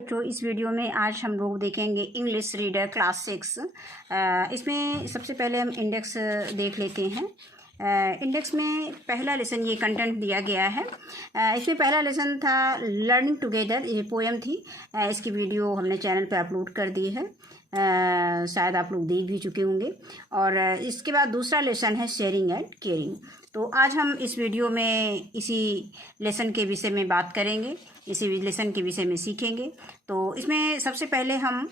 तो इस वीडियो में आज हम लोग देखेंगे इंग्लिश रीडर क्लास 6। इसमें सबसे पहले हम इंडेक्स देख लेते हैं। इंडेक्स में पहला लेसन ये कंटेंट दिया गया है। इसमें पहला लेसन था लर्निंग टुगेदर, ये पोएम थी। इसकी वीडियो हमने चैनल पे अपलोड कर दी है, शायद आप लोग देख भी चुके होंगे। और इसके बाद दूसरा लेसन है शेयरिंग एंड केयरिंग। तो आज हम इस वीडियो में इसी लेसन के विषय में बात करेंगे, इसी लेसन के विषय में सीखेंगे। तो इसमें सबसे पहले हम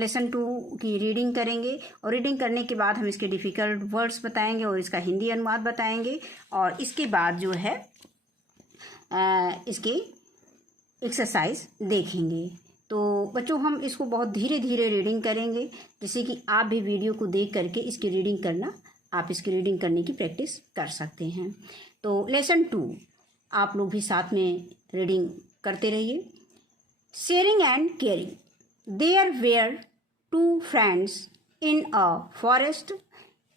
लेसन 2 की रीडिंग करेंगे और रीडिंग करने के बाद हम इसके डिफ़िकल्ट वर्ड्स बताएंगे और इसका हिंदी अनुवाद बताएंगे। और इसके बाद जो है इसकी एक्सरसाइज देखेंगे। तो बच्चों, हम इसको बहुत धीरे धीरे रीडिंग करेंगे, जैसे कि आप भी वीडियो को देख करके इसकी रीडिंग करना, आप इसकी रीडिंग करने की प्रैक्टिस कर सकते हैं। तो लेसन 2 आप लोग भी साथ में रीडिंग करते रहिए। Sharing and caring. There were 2 friends in a forest,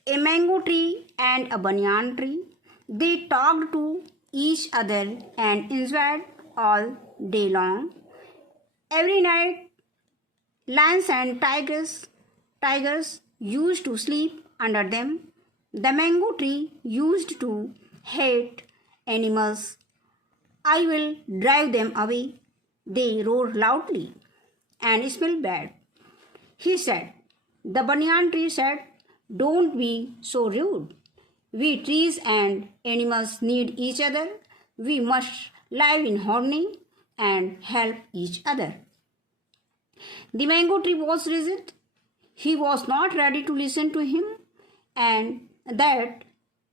a mango tree and a banyan tree. They talked to each other and enjoyed all day long. Every night, lions and tigers used to sleep under them. The mango tree used to hate animals. I will drive them away. They roared loudly and smelled bad. He said. The banyan tree said, don't be so rude. We trees and animals need each other. We must live in harmony and help each other. The mango tree was rigid. He was not ready to listen to him. And that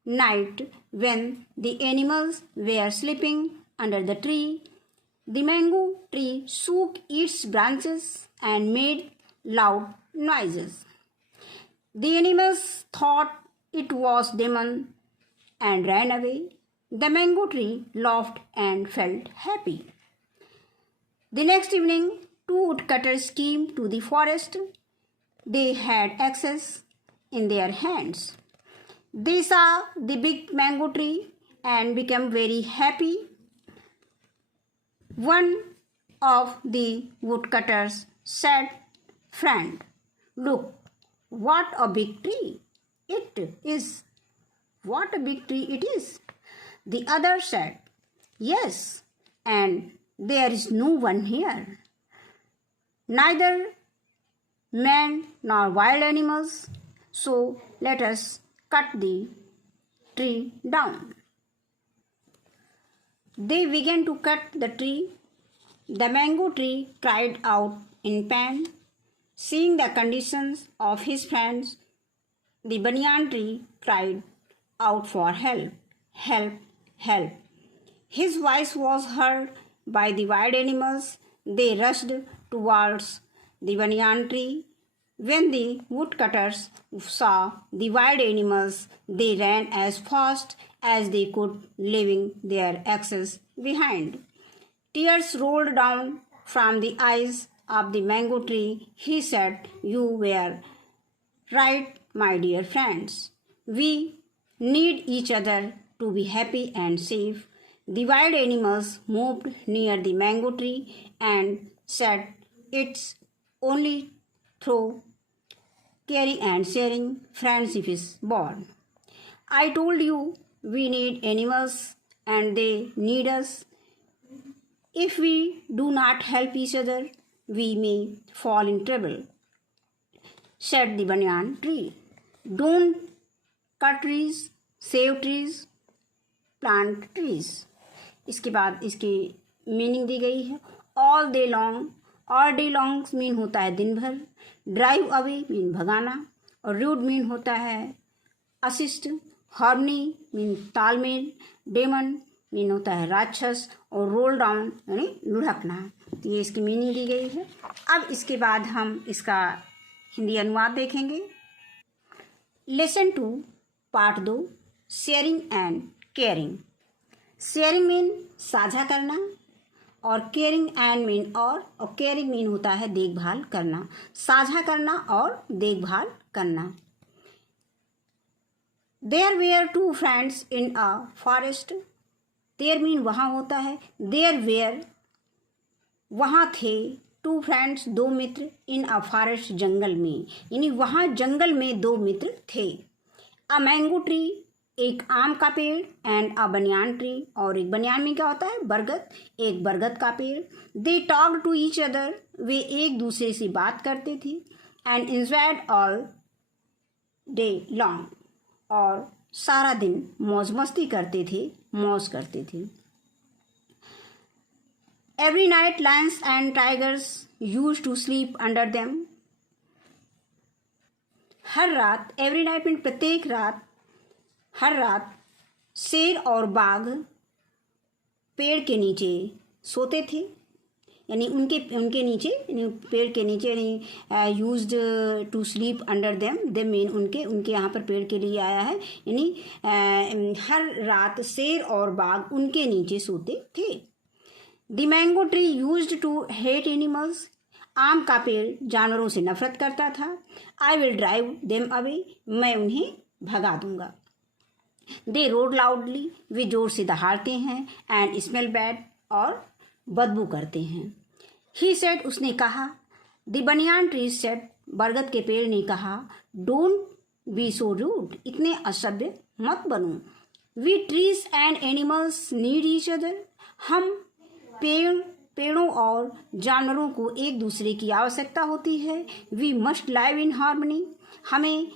night, when the animals were sleeping under the tree, the mango tree shook its branches and made loud noises. The animals thought it was demon and ran away. The mango tree laughed and felt happy. The next evening, 2 woodcutters came to the forest. They had axes in their hands. They saw the big mango tree and became very happy. One of the woodcutters said, friend, look, what a big tree it is. What a big tree it is. The other said, yes, and there is no one here. Neither man nor wild animals, so let us cut the tree down. They began to cut the tree. The mango tree cried out in pain. Seeing the conditions of his friends, the banyan tree cried out for help, help, help. His voice was heard by the wild animals. They rushed towards the banyan tree. When the woodcutters saw the wild animals, they ran as fast as they could, leaving their axes behind. Tears rolled down from the eyes of the mango tree. He said, you were right, my dear friends. We need each other to be happy and safe. The wild animals moved near the mango tree and said, it's only through caring and sharing friendship is born. I told you we need animals and they need us. If we do not help each other, we may fall in trouble, said the banyan tree. Don't cut trees, save trees, plant trees. इसके बाद इसकी meaning दी गई है। All day long, all day long mean होता है दिन भर, drive away mean भगाना, और रूड मीन होता है अशिष्ट, हार्मनी मीन तालमेल, डेमन मीन होता है राक्षस, और रोल डाउन यानी लुढ़कना। तो ये इसकी मीनिंग दी गई है। अब इसके बाद हम इसका हिंदी अनुवाद देखेंगे। Lesson 2 part 2, sharing and caring. Sharing mean साझा करना, और केयरिंग एंड मीन और केयरिंग मीन होता है देखभाल करना, साझा करना और देखभाल करना। There were 2 friends in a forest. There mean वहाँ होता है, देयर वेयर वहाँ थे टू फ्रेंड्स, दो मित्र, इन अ फॉरेस्ट, जंगल में, यानी वहाँ जंगल में दो मित्र थे। अ मैंगो ट्री, एक आम का पेड़, एंड अ बनियान ट्री, और एक बनियान में क्या होता है, बरगद, एक बरगद का पेड़। They talked to each other, वे एक दूसरे से बात करते थे। And enjoyed all day long, और सारा दिन मौज मस्ती करते थे, मौज करते थे। Every night lions and tigers used to sleep under them, हर रात, एवरी नाइट मीन प्रत्येक रात, हर रात शेर और बाघ पेड़ के नीचे सोते थे, यानी उनके नीचे, यानी पेड़ के नीचे, यानी used to sleep under them, them mean उनके यहाँ पर पेड़ के लिए आया है, यानी हर रात शेर और बाघ उनके नीचे सोते थे। The mango tree used to hate animals, आम का पेड़ जानवरों से नफरत करता था। I will drive them away, मैं उन्हें भगा दूंगा। दे रोड लाउडली, वे जोर से दहाड़ते हैं। एंड स्मेल बैड, और बदबू करते हैं। ही सेड, उसने कहा। द बनियान ट्री सेड, बरगद के पेड़ ने कहा। डोंट बी सो रूड, इतने असभ्य मत बनो। We trees and animals need each other, हम पेड़ों और जानवरों को एक दूसरे की आवश्यकता होती है। We must live in harmony, हमें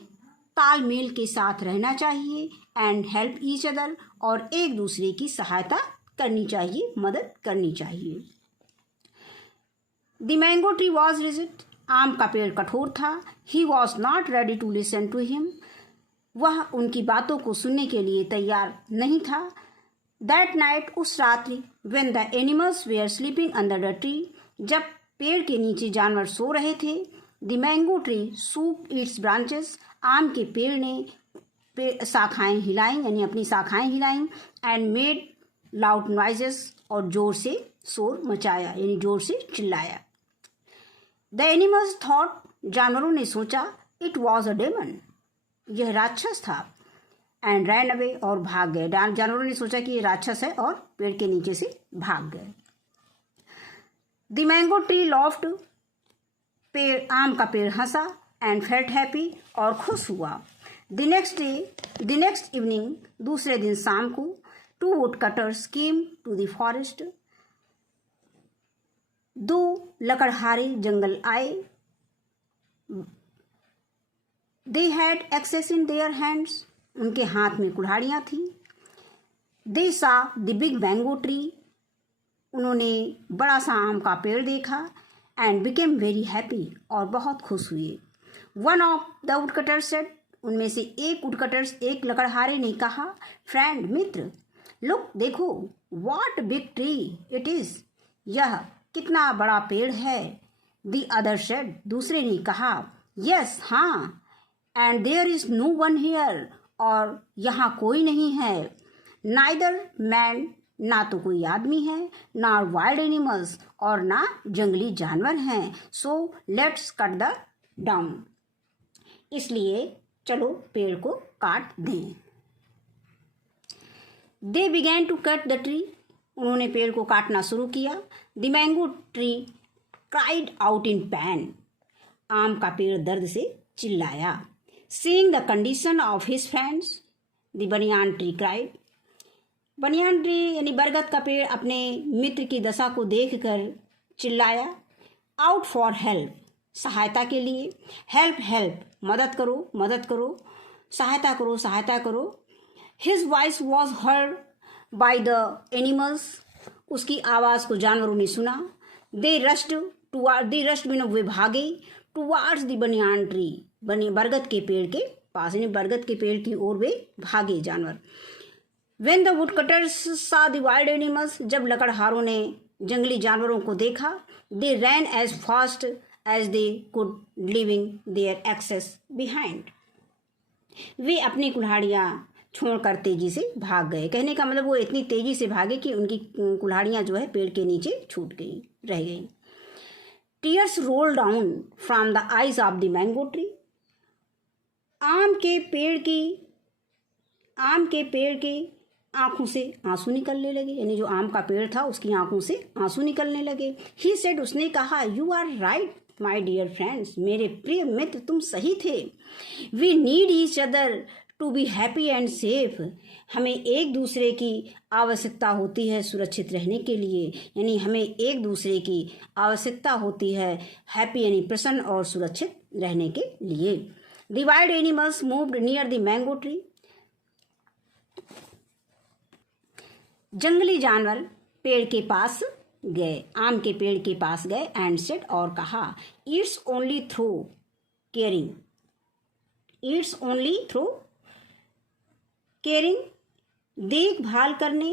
तालमेल के साथ रहना चाहिए। एंड हेल्प ईच अदर, और एक दूसरे की सहायता करनी चाहिए, मदद करनी चाहिए। The mango tree was rigid, आम का पेड़ कठोर था। He was not ready to listen to him, वह उनकी बातों को सुनने के लिए तैयार नहीं था। दैट नाइट, उस रात्रि, when the animals were sleeping under the tree, जब पेड़ के नीचे जानवर सो रहे थे। The mango tree swoop its branches, आम के पेड़ ने शाखाएं हिलाई, यानी अपनी शाखाएं हिलाई। एंड मेड लाउड नॉइजेस, और जोर से शोर मचाया, यानी जोर से चिल्लाया। द एनिमल्स थॉट, जानवरों ने सोचा, इट वॉज अ डेमन, यह राक्षस था। एंड रैन अवे, और भाग गए। जानवरों ने सोचा कि ये राक्षस है और पेड़ के नीचे से भाग गए। द मैंगो ट्री लॉफ्ड, पेड़, आम का पेड़ हंसा। एंड फेल्ट हैप्पी, और खुश हुआ। द नेक्स्ट इवनिंग, दूसरे दिन शाम को, two woodcutters came to the forest, दो लकड़हारे जंगल आए। They had axes in their hands, उनके हाथ में कुल्हाड़ियाँ थीं। दे सा द बिग मैंगो ट्री, उन्होंने बड़ा सा आम का पेड़ देखा। एंड बिकेम वेरी हैप्पी, और बहुत खुश हुए। वन ऑफ द वुडकटर्स सेड, उनमें से एक वुडकटर्स, एक लकड़हारे ने कहा। फ्रेंड, मित्र, लुक, देखो, what big tree it is, यह कितना बड़ा पेड़ है। द अदर सेड, दूसरे ने कहा। यस, हाँ। And there is no one here, और यहाँ कोई नहीं है। नाइदर मैन, ना तो कोई आदमी है, ना वाइल्ड एनिमल्स, और ना जंगली जानवर हैं। So let's cut the down, इसलिए चलो पेड़ को काट दें। They began to cut the tree, उन्होंने पेड़ को काटना शुरू किया। The mango tree cried out in pain, आम का पेड़ दर्द से चिल्लाया। Seeing the condition of his friends, the banyan tree cried, banyan tree यानी बरगद का पेड़ अपने मित्र की दशा को देखकर चिल्लाया। आउट फॉर हेल्प, सहायता के लिए। हेल्प हेल्प, मदद करो, मदद करो, सहायता करो, सहायता करो। His voice was heard by the animals, उसकी आवाज़ को जानवरों ने सुना। दे रश्ड मीन वे भागे। टुवार्ड्स द बनियान ट्री, बरगद के पेड़ के पास, यानी बरगद के पेड़ की ओर वे भागे जानवर। When the woodcutters saw the wild animals, जब लकड़हारों ने जंगली जानवरों को देखा, they ran as fast as they could, leaving their axes behind. वे अपनी कुल्हाड़ियाँ छोड़कर तेजी से भाग गए। कहने का मतलब वो इतनी तेजी से भागे कि उनकी कुल्हाड़ियाँ जो है पेड़ के नीचे छूट गई, रह गई। Tears rolled down from the eyes of the mango tree. आम के पेड़ की आंखों से आंसू निकलने लगे, यानी जो आम का पेड़ था उसकी आंखों से आंसू निकलने लगे। ही सेड, उसने कहा, you are right my dear friends, मेरे प्रिय मित्र तुम सही थे। We need each other to be happy and safe, हमें एक दूसरे की आवश्यकता होती है सुरक्षित रहने के लिए, यानी हमें एक दूसरे की आवश्यकता होती है हैप्पी यानी प्रसन्न और सुरक्षित रहने के लिए। The wild animals moved near the mango tree, जंगली जानवर पेड़ के पास गए, आम के पेड़ के पास गए, एंड सेड, और कहा, it's only through caring, it's only through caring, देखभाल करने,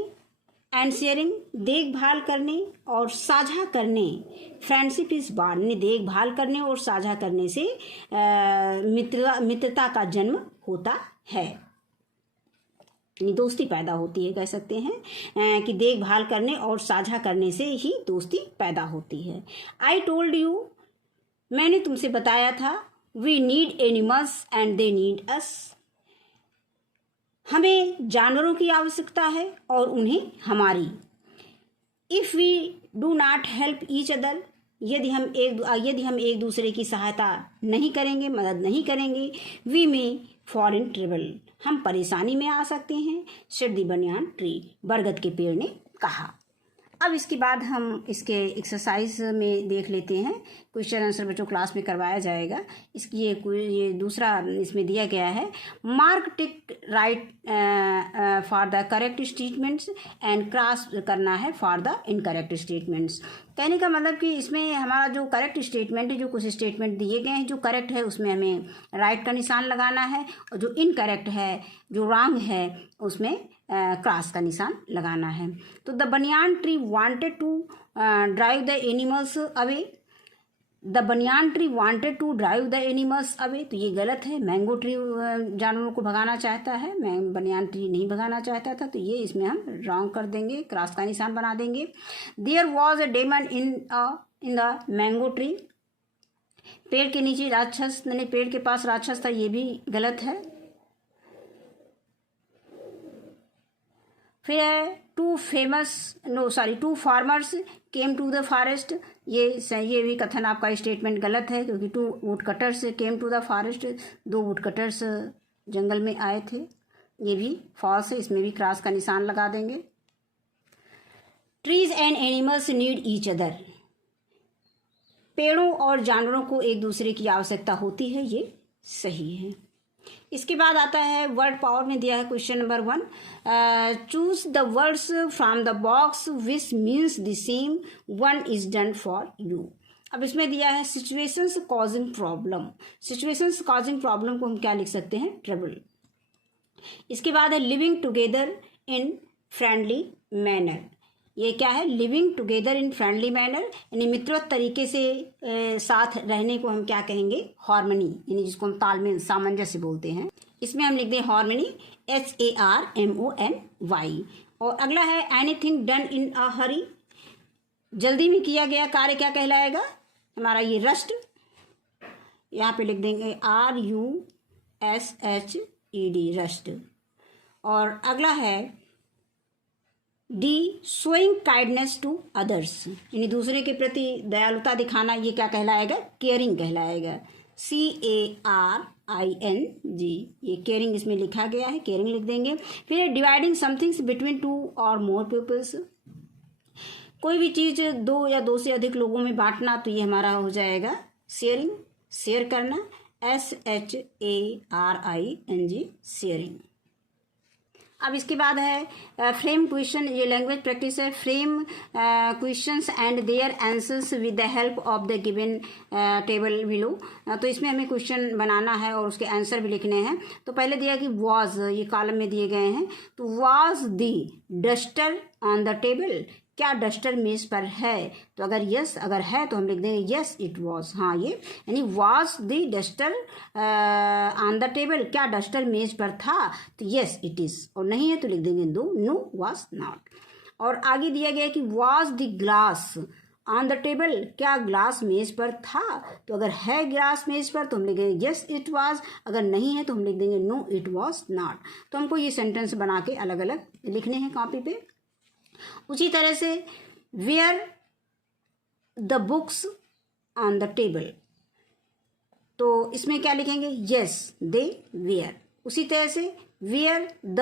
एंड शेयरिंग, देखभाल करने और साझा करने, फ्रेंडशिप इज बॉर्न, ने देखभाल करने और साझा करने से मित्रता का जन्म होता है, यानी दोस्ती पैदा होती है, कह सकते हैं कि देखभाल करने और साझा करने से ही दोस्ती पैदा होती है। आई टोल्ड यू, मैंने तुमसे बताया था, we need animals and they need us, हमें जानवरों की आवश्यकता है और उन्हें हमारी। If we do not help each other, यदि हम एक दूसरे की सहायता नहीं करेंगे, मदद नहीं करेंगे, वी में फॉल इन ट्रबल, हम परेशानी में आ सकते हैं, सेड द बनियान ट्री, बरगद के पेड़ ने कहा। अब इसके बाद हम इसके एक्सरसाइज में देख लेते हैं, क्वेश्चन आंसर बच्चों क्लास में करवाया जाएगा। इसकी ये दूसरा इसमें दिया गया है, mark tick right for the correct statements and cross करना है फॉर द इनकरेक्ट स्टेटमेंट्स। कहने का मतलब कि इसमें हमारा जो करेक्ट स्टेटमेंट है, जो कुछ स्टेटमेंट दिए गए हैं, जो करेक्ट है उसमें हमें राइट का निशान लगाना है, और जो इनकरेक्ट है, जो रॉन्ग है, उसमें क्रॉस का निशान लगाना है। तो the banyan tree wanted to drive the animals away, the banyan tree wanted to drive the animals away, तो ये गलत है, मैंगो ट्री जानवरों को भगाना चाहता है, बनियान ट्री नहीं भगाना चाहता था, तो ये इसमें हम रॉन्ग कर देंगे, क्रॉस का निशान बना देंगे। There was a demon in the mango tree, पेड़ के नीचे राक्षस, यानी पेड़ के पास राक्षस था, ये भी गलत है। फिर है two farmers came to the forest, ये भी कथन आपका स्टेटमेंट गलत है, क्योंकि two woodcutters came to the forest, 2 woodcutters जंगल में आए थे, ये भी फॉल्स है, इसमें भी क्रॉस का निशान लगा देंगे। Trees and animals need each other, पेड़ों और जानवरों को एक दूसरे की आवश्यकता होती है, ये सही है। इसके बाद आता है वर्ड पावर में दिया है question number 1, choose the words from the box which means the same, one is done for you. अब इसमें दिया है situations causing problem, situations causing problem को हम क्या लिख सकते हैं, ट्रबल। इसके बाद है living together in friendly manner, ये क्या है, living together in friendly manner, यानी मित्रवत तरीके से साथ रहने को हम क्या कहेंगे, हार्मनी, यानी जिसको हम तालमेल सामंजस्य बोलते हैं। इसमें हम लिख दें हार्मनी, HARMONY। और अगला है एनीथिंग डन इन अ हरी, जल्दी में किया गया कार्य क्या कहलाएगा, हमारा ये रस्ट, यहाँ पे लिख देंगे RUSHED, रस्ट। और अगला है D showing kindness to others, यानी दूसरे के प्रति दयालुता दिखाना, ये क्या कहलाएगा, केयरिंग कहलाएगा, CARING, ये केयरिंग इसमें लिखा गया है, केयरिंग लिख देंगे। फिर डिवाइडिंग समथिंग्स बिटवीन 2 और मोर पीपल्स, कोई भी चीज़ 2 या 2 से अधिक लोगों में बांटना, तो ये हमारा हो जाएगा शेयरिंग, शेयर करना, SHARING, शेयरिंग। अब इसके बाद है फ्रेम क्वेश्चन, ये लैंग्वेज प्रैक्टिस है, frame questions and their answers with the help of the given table below. तो इसमें हमें क्वेश्चन बनाना है और उसके आंसर भी लिखने हैं। तो पहले दिया कि वाज, ये कॉलम में दिए गए हैं, तो was the duster on the table, क्या डस्टर मेज पर है, तो अगर यस, अगर है तो हम लिख देंगे यस इट वाज, हाँ ये, यानी was the duster on the table, क्या डस्टर मेज पर था, तो यस इट इज, और नहीं है तो लिख देंगे नो वाज नॉट। और आगे दिया गया कि was the glass on the table, क्या ग्लास मेज पर था? तो अगर है ग्लास मेज पर तो हम लिख देंगे यस इट वाज, अगर नहीं है तो हम लिख देंगे नो इट वाज नॉट। तो हमको ये सेंटेंस बना के अलग अलग लिखने हैं कॉपी पे। उसी तरह से were the books on the table, तो इसमें क्या लिखेंगे? Yes they were. उसी तरह से were the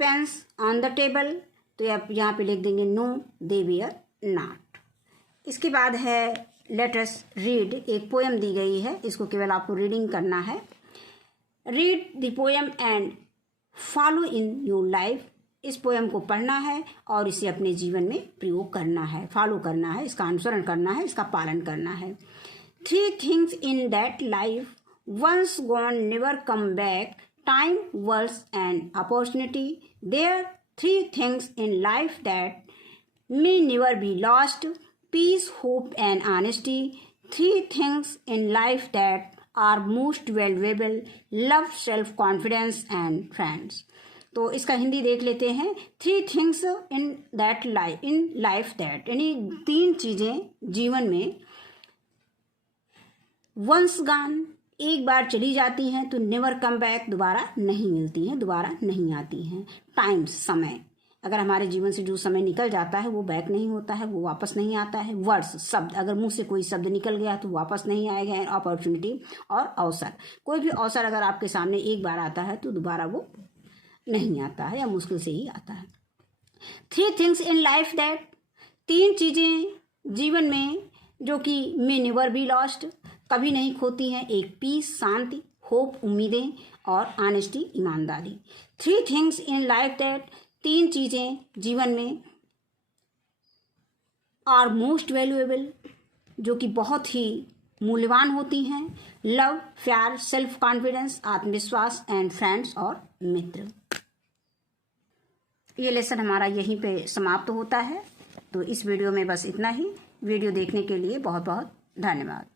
pens on the table, तो आप यहाँ पे लिख देंगे नो दे वेयर नॉट। इसके बाद है लेट अस रीड, एक पोएम दी गई है, इसको केवल आपको रीडिंग करना है। Read the poem and follow in your life, इस पोएम को पढ़ना है और इसे अपने जीवन में प्रयोग करना है, फॉलो करना है, इसका अनुसरण करना है, इसका पालन करना है। 3 things in that life once gone never come back, time, words and opportunity. There are 3 things in life that may never be lost, peace, hope and honesty. 3 things in life that are most valuable, love, self-confidence and friends. तो इसका हिंदी देख लेते हैं। 3 things in that life, in life that, यानी 3 चीजें जीवन में once gone, एक बार चली जाती हैं, तो नेवर कम बैक, दोबारा नहीं मिलती हैं, दोबारा नहीं आती हैं। टाइम, समय, अगर हमारे जीवन से जो समय निकल जाता है वो बैक नहीं होता है, वो वापस नहीं आता है। वर्ड्स, शब्द, अगर मुंह से कोई शब्द निकल गया तो वापस नहीं आएगा। अपॉर्चुनिटी, और अवसर, कोई भी अवसर अगर आपके सामने एक बार आता है तो दोबारा वो नहीं आता है या मुश्किल से ही आता है। 3 things in life that, 3 चीजें जीवन में जो कि मे नेवर बी लॉस्ट, कभी नहीं खोती हैं। एक पीस, शांति, होप, उम्मीदें, और ऑनेस्टी, ईमानदारी। 3 things in life that, 3 चीजें जीवन में आर मोस्ट वैल्यूएबल, जो कि बहुत ही मूल्यवान होती हैं। लव, प्यार, सेल्फ कॉन्फिडेंस, आत्मविश्वास, एंड फ्रेंड्स, और मित्र। ये लेसन हमारा यहीं पे समाप्त होता है। तो इस वीडियो में बस इतना ही। वीडियो देखने के लिए बहुत बहुत धन्यवाद।